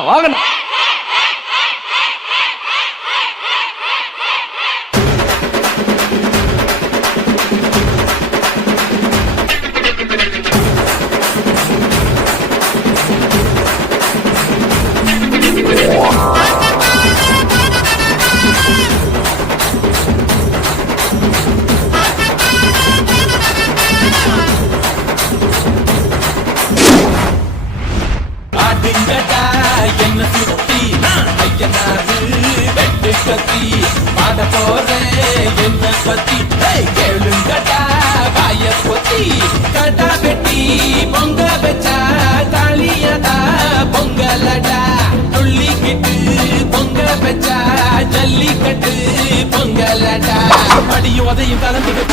வாங்கண்ணா வாங்கண்ணா. என்ன சுத்தி ஐயனாரு வெட்டு கத்தி பாட போறேன் என்ன பத்தி கேளுங்கடா வாய பொத்தி கடா வெட்டி பொங்க வச்சா காளியதா பொங்கலடா துள்ளிக்கிட்டு பொங்க வச்சா ஜல்லிக்கட்டு பொங்கலடா படியும் அதையும் கலந்துக்க